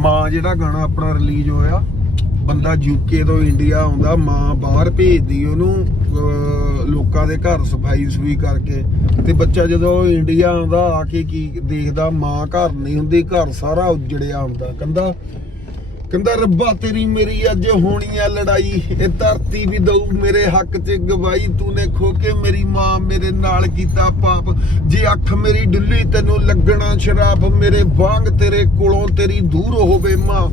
ਮਾਂ ਜਿਹੜਾ ਗਾਣਾ ਆਪਣਾ ਰਿਲੀਜ਼ ਹੋਇਆ, ਬੰਦਾ ਯੂਕੇ ਤੋਂ ਇੰਡੀਆ ਆਉਂਦਾ, ਮਾਂ ਬਾਹਰ ਭੇਜਦੀ ਉਹਨੂੰ ਲੋਕਾਂ ਦੇ ਘਰ ਸਫ਼ਾਈ ਸੁਈ ਕਰਕੇ। ਤੇ ਬੱਚਾ ਜਦੋਂ ਇੰਡੀਆ ਆਉਂਦਾ, ਆ ਕੇ ਕੀ ਦੇਖਦਾ, ਮਾਂ ਘਰ ਨਹੀਂ ਹੁੰਦੀ, ਘਰ ਸਾਰਾ ਉਜੜਿਆ ਹੁੰਦਾ। ਕਹਿੰਦਾ ਕਹਿੰਦਾ, ਰੱਬਾ ਤੇਰੀ ਮੇਰੀ ਅੱਜ ਹੋਣੀ ਆ ਲੜਾਈ। ਇਹ ਧਰਤੀ ਵੀ ਦਊ ਮੇਰੇ ਹੱਕ 'ਚ ਗਵਾਈ ਤੂਨੇ ਖੋ ਕੇ ਮੇਰੀ ਮਾਂ ਮੇਰੇ ਨਾਲ ਕੀਤਾ ਪਾਪ। ਜੇ ਅੱਖ ਮੇਰੀ ਡੁੱਲੀ, ਤੈਨੂੰ ਲੱਗਣਾ ਸ਼ਰਾਪ ਮੇਰੇ ਵਾਂਗ ਤੇਰੇ ਕੋਲੋਂ ਤੇਰੀ ਦੂਰ ਹੋਵੇ ਮਾਂ।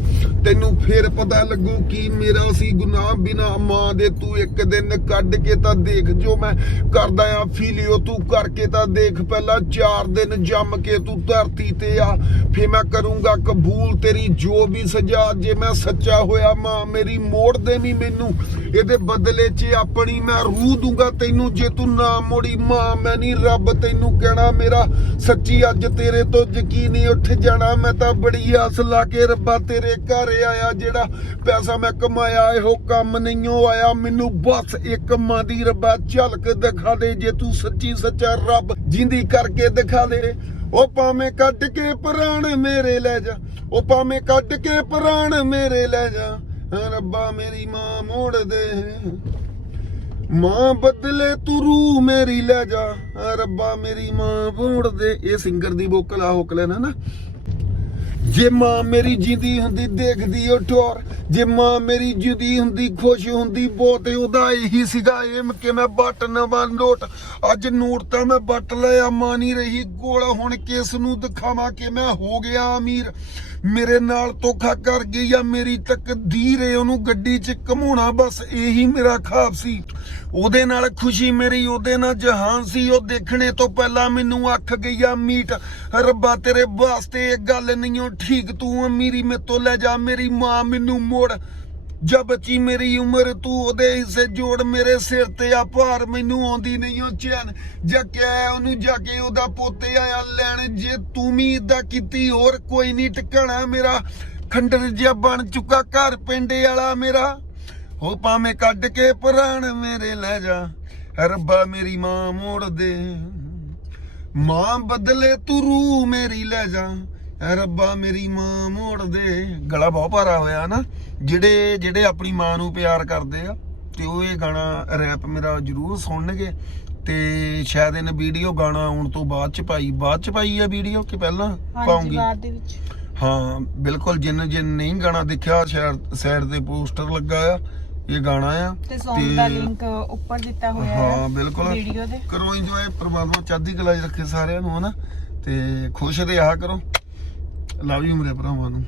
ਤੈਨੂੰ ਫੇਰ ਪਤਾ ਲੱਗੂ ਕੀ ਮੇਰਾ ਸੀ ਗੁਨਾਹ ਬਿਨਾ ਮਾਂ ਦੇ। ਤੂੰ ਇੱਕ ਦਿਨ ਕੱਢ ਕੇ ਤਾਂ ਦੇਖ ਜੋ ਮੈਂ ਕਰਦਾ ਆ, ਫੀਲਿਓ। ਤੂੰ ਕਰਕੇ ਤਾਂ ਦੇਖ, ਪਹਿਲਾਂ 4 ਦਿਨ ਜੰਮ ਕੇ ਤੂੰ ਧਰਤੀ ਤੇ ਆ। ਫੇ ਮੈਂ ਕਰੂੰਗਾ ਕਬੂਲ, ਤੇਰੀ ਜੋ ਵੀ ਸਜ਼ਾ ਜੇ ਮੈਂ ਸੱਚਾ ਹੋਇਆ ਮਾਂ, ਮੇਰੀ ਮੋੜ ਦੇਵੀਂ ਮੈਨੂੰ। ਇਹਦੇ ਬਦਲੇ 'ਚ ਆਪਣੀ ਮੈਂ ਰੂਹ ਦੂੰਗਾ ਤੈਨੂੰ। ਜੇ ਤੂੰ ਨਾ ਮੋੜੀ ਮਾਂ, ਮੈਂ ਨਹੀਂ ਰੱਬ ਤੈਨੂੰ ਕਹਿਣਾ। ਮੇਰਾ ਸੱਚੀ ਅੱਜ ਤੇਰੇ ਤੋਂ ਯਕੀਨ ਹੀ ਉੱਠ ਜਾਣਾ। ਮੈਂ ਤਾਂ ਬੜੀ ਆਸ ਲਾ ਕੇ ਰੱਬਾ ਤੇਰੇ ਘਰ ਆਇਆ। ਜਿਹੜਾ ਪੈਸਾ ਮੈਂ ਕਮਾਇਆ, ਇਹੋ ਕੰਮ ਨਹੀਂਓ ਆਇਆ। ਮੈਨੂੰ ਬਸ ਇੱਕ ਮਾਂ ਦੀ ਰੱਬਾ ਝਲਕ ਦਿਖਾ ਦੇ। ਜੇ ਤੂੰ ਸੱਚੀ ਸੱਚਾ ਰੱਬ ਜਿੰਦੀ ਕਰਕੇ ਦਿਖਾ ਦੇ ਉਹ ਭਾਵੇਂ ਕੱਢ ਕੇ ਪ੍ਰਾਣ ਮੇਰੇ ਲੈ ਜਾ। ਉਹ ਭਾਵੇਂ ਕੱਢ ਕੇ ਪ੍ਰਾਣ ਮੇਰੇ ਲੈ ਜਾ। ਰੱਬਾ, ਮੇਰੀ ਮਾਂ ਮੋੜ ਦੇ। ਮਾਂ ਬਦਲੇ ਤੂੰ ਰੂ ਮੇਰੀ ਲੈ ਜਾ। ਰੱਬਾ, ਮੇਰੀ ਮਾਂ ਮੋੜ ਦੇ। ਇਹ ਸਿੰਗਰ ਦੀ ਵੋਕਲ ਆ ਹੋਕਲ ਹੈ ਨਾ? ਜੇ ਮਾਂ ਮੇਰੀ ਜਿੰਦੀ ਹੁੰਦੀ ਦੇਖਦੀ ਉਹ ਠੋਰ, ਜੇ ਮਾਂ ਮੇਰੀ ਜਿੰਦੀ ਹੁੰਦੀ ਖੁਸ਼ ਹੁੰਦੀ ਬਹੁਤ ਉਹਦਾ ਇਹੀ ਸੀਗਾ ਏਮ ਕਿ ਮੈਂ ਬੱਟ ਨਵਾਂ ਨੋਟ ਅੱਜ ਨੋਟ ਤਾਂ ਮੈਂ ਬੱਟ ਲਿਆ, ਮਾਂ ਨਹੀਂ ਰਹੀ ਕੋਲ ਹੁਣ ਕਿਸ ਨੂੰ ਦਿਖਾਵਾਂ ਕਿ ਮੈਂ ਹੋ ਗਿਆ ਅਮੀਰ? ਮੇਰੇ ਨਾਲ ਧੋਖਾ ਕਰ ਗਈ ਆ, ਮੇਰੀ ਤਕਦੀਰ ਏ ਉਹਨੂੰ ਗੱਡੀ 'ਚ ਘਮਾਉਣਾ, ਬਸ ਇਹੀ ਮੇਰਾ ਖਾਬ ਸੀ। ਉਹਦੇ ਨਾਲ ਖੁਸ਼ੀ ਮੇਰੀ, ਉਹਦੇ ਨਾਲ ਜਹਾਨ ਸੀ, ਉਹ ਦੇਖਣੇ ਤੋਂ ਪਹਿਲਾਂ ਮੈਨੂੰ ਅੱਖ ਗਈ ਆ ਮੀਟ। ਰੱਬਾ ਤੇਰੇ ਵਾਸਤੇ ਇਹ ਗੱਲ ਨਹੀਂ ਠੀਕ ਤੂੰ ਅਮੀਰੀ ਮੇਤੋਂ ਲੈ ਜਾ, ਮੇਰੀ ਮਾਂ ਮੈਨੂੰ ਮੋੜ। ਜਾ ਬੱਚੀ ਮੇਰੀ ਉਮਰ ਤੂੰ ਉਹਦੇ ਹਿੱਸੇ ਜੋੜ, ਮੇਰੇ ਸਿਰ ਤੇ ਆ ਭਾਰ, ਮੈਨੂੰ ਆਉਂਦੀ ਨਹੀਂ ਉਹ ਚੈਨ। ਜਾ ਕਹਿ ਉਹਨੂੰ, ਜਾ ਕੇ ਉਹਦਾ ਪੋਤੇ ਆਇਆ ਲੈਣ, ਜੇ ਤੂੰ ਵੀ ਇਦਾਂ ਕੀਤੀ, ਹੋਰ ਕੋਈ ਨਹੀਂ ਟਿਕਾਣਾ ਮੇਰਾ। ਖੰਡਰ ਜਿਹਾ ਬਣ ਚੁੱਕਾ ਘਰ ਪਿੰਡੇ ਵਾਲਾ ਮੇਰਾ। ਹੋ ਭਾਵੇਂ ਕੱਢ ਕੇ ਪ੍ਰਾਣ ਮੇਰੇ ਲੈ ਜਾ, ਰੱਬਾ ਮੇਰੀ ਮਾਂ ਮੋੜ ਦੇ। ਮਾਂ ਬਦਲੇ ਤੂੰ ਰੂ ਮੇਰੀ ਲੈ ਜਾ ਐ ਰੱਬਾ ਮੇਰੀ ਮਾਂ ਮੋੜ ਦੇ। ਗਲਾ ਬਹੁਤ ਭਾਰਾ ਹੋਇਆ ਨਾ। ਜਿਹੜੇ ਜਿਹੜੇ ਆਪਣੀ ਮਾਂ ਨੂੰ ਪਿਆਰ ਕਰਦੇ ਆ ਤੇ ਉਹ ਇਹ ਗਾਣਾ ਰੈਪ ਮੇਰਾ ਜਰੂਰ ਸੁਣਨਗੇ। ਤੇ ਸ਼ਾਇਦ ਇਹਨੇ ਵੀਡੀਓ ਗਾਣਾ ਆਉਣ ਤੋਂ ਬਾਅਦ ਚ ਪਾਈ ਬਾਅਦ ਚ ਪਾਈ ਆ ਵੀਡੀਓ ਕਿ ਪਹਿਲਾਂ ਪਾਉਂਗੀ? ਬਾਅਦ ਦੇ ਵਿੱਚ। ਹਾਂ ਬਿਲਕੁਲ ਜਿੰਨ ਜਿੰਨ ਨਹੀਂ ਗਾਣਾ ਦੇਖਿਆ ਸ਼ਾਇਦ ਸਾਈਡ ਤੇ ਪੋਸਟਰ ਲੱਗਾ ਆ ਇਹ ਗਾਣਾ ਆ। ਤੇ Song ਦਾ ਲਿੰਕ ਉੱਪਰ ਦਿੱਤਾ ਹੋਇਆ ਹੈ ਹਾਂ ਬਿਲਕੁਲ। ਵੀਡੀਓ ਦੇ। ਕਰੋ ਇੰਜੋਏ ਪ੍ਰਮਾਤਮਾ ਚੜ੍ਹਦੀ ਕਲਾ 'ਚ ਰੱਖੇ ਸਾਰਿਆਂ ਨੂੰ ਹਨਾ? ਤੇ ਖੁਸ਼ ਰਿਹਾ ਕਰੋ। ਲਵ ਯੂ ਮੇਰੇ ਭਰਾਵਾਂ ਨੂੰ